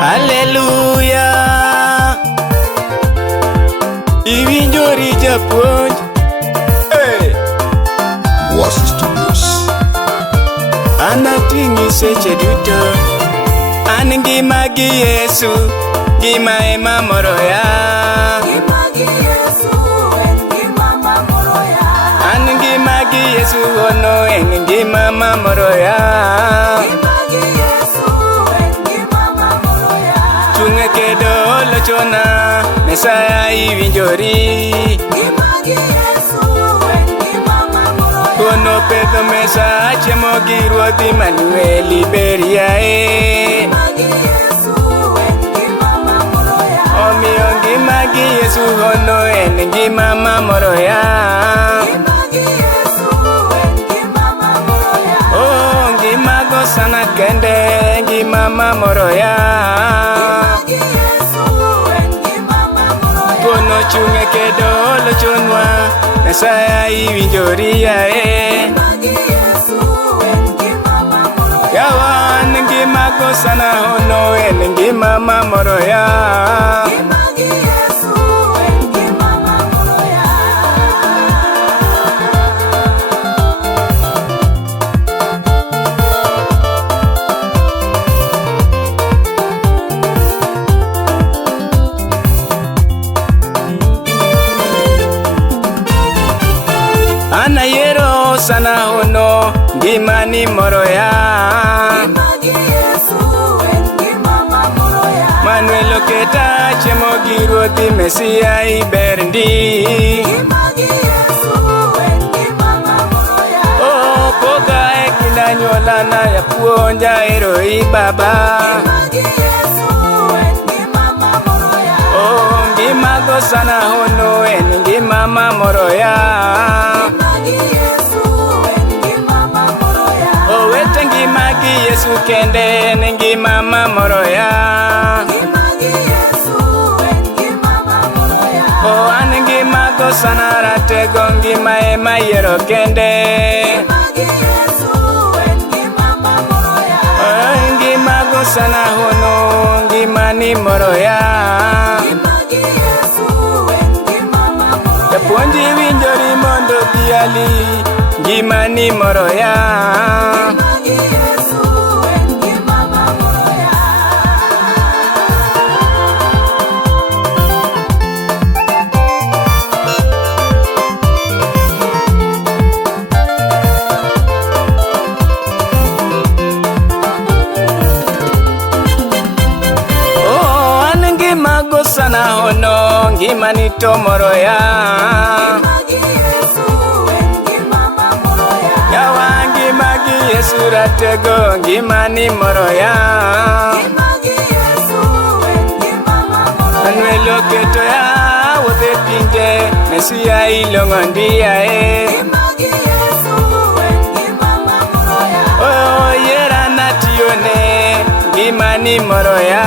Hallelujah. Iwinjori japuonj. Hey. Was Studios. Anating'i seche duto. An ngima gi Yesu, ngima ema moroya. An ngima gi Yesu ono en ngima mamoroya. Chunge kedo lochona, Mesaya iwinjori. Kono pedho mesa chiemo gi Ruoth Emmanuel Liberiae. Omiyo ngima gi Yesu ono en ngima mamoroya. Oh, ngima go sana kende ngima mamoroya. Kono chunge kedo lochonwa, Mesaya iwinjori ae. Yawan ngima go sana ono en ngima mamoroya. Anayero sana ono ngima ni moroya. Manuel oketa chiemo gi Ruoth Mesia iberndi. Oh, poga e kind anyuola na yapuonja ero I baba. Oh, ngima go sana ono en ngima mamoroya. Owete ngima gi Yesu kende en ngima mamoroya. Oh, an ngima go sana ratego ngima ema yiero kende. Oh, ngima go sana hono ngima ni moroya. Japuonji winjori mondo dhiali ngima ni moroya. Sana hono ngima ni to moroya. Yawa ngima gi Yesu ratego ngima ni moroya. Manuel oketo ya wuothe pinje, Mesia iluongo ndiae. Oh, yera natiyone ngima ni moroya.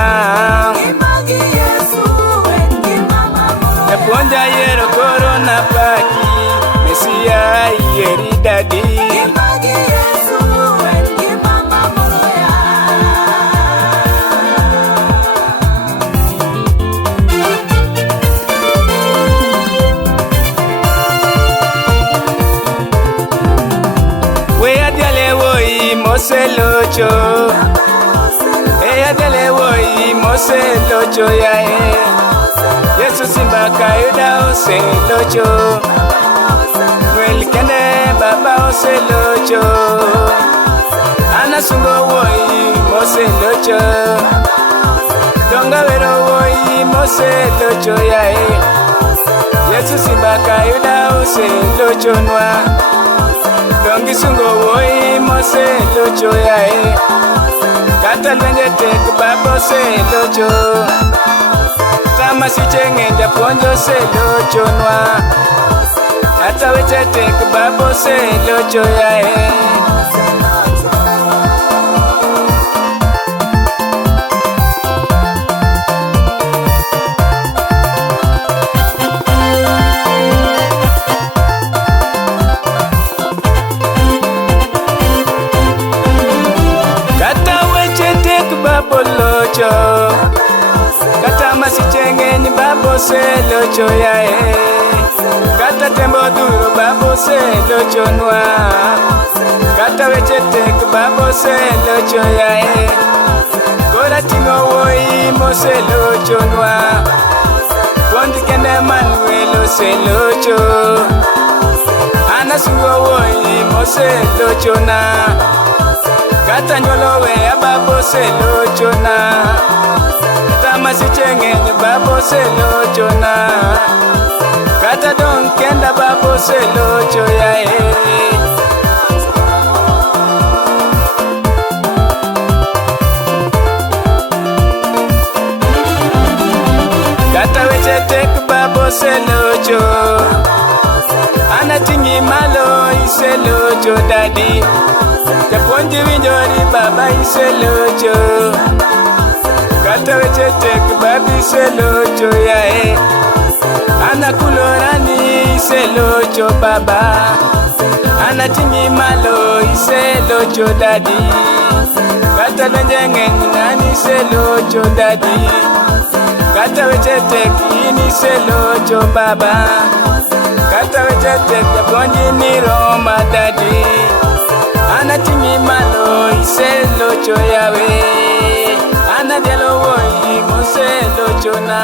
Japuonja yero koro na paki, Mesia ieri dadi. We adiale woi moselocho. Adiale woi moselocho yae. Yesu simba kayuda oselocho. Noel kende baba oselocho. Anasungo woi moselocho. Donga wero woi moselocho yae. Yesu simba kayuda oselocho nwa. Dongi sungo woi moselocho yae. Kata lwenje tek baba oselocho. Tama sichenge japuonjo oselocho nwa. Kata weche tek baba oselocho yae. Kata weche tek baba olocho. oselocho yae, kata tembo duro baba oselochonwa, kata weche tek baba oselocho yae, kora ting'o wuoyi moselochonwa, puonj kende Emmanuel oselocho, an asungo wuoyi moselochona, kata nyuolo weya baba oselochona, kata masiche ng'eny baba oselochona, kata dong' kenda baba oselocho yae. Kata weche tek baba oselocho, an ating'i malo iselocho dadi, japuonj winjori baba iselocho, kata weche tek baba iselocho yae, an akulorani iselocho baba, an ating'i malo iselocho dadi, kata lwenje ng'eny ng'ani iselocho dadi, kata weche tek in iselocho baba, kata weche tek japuonj ni Roma dadi, an ating'i malo iselocho yawe, an adielo wuoyi moselochona.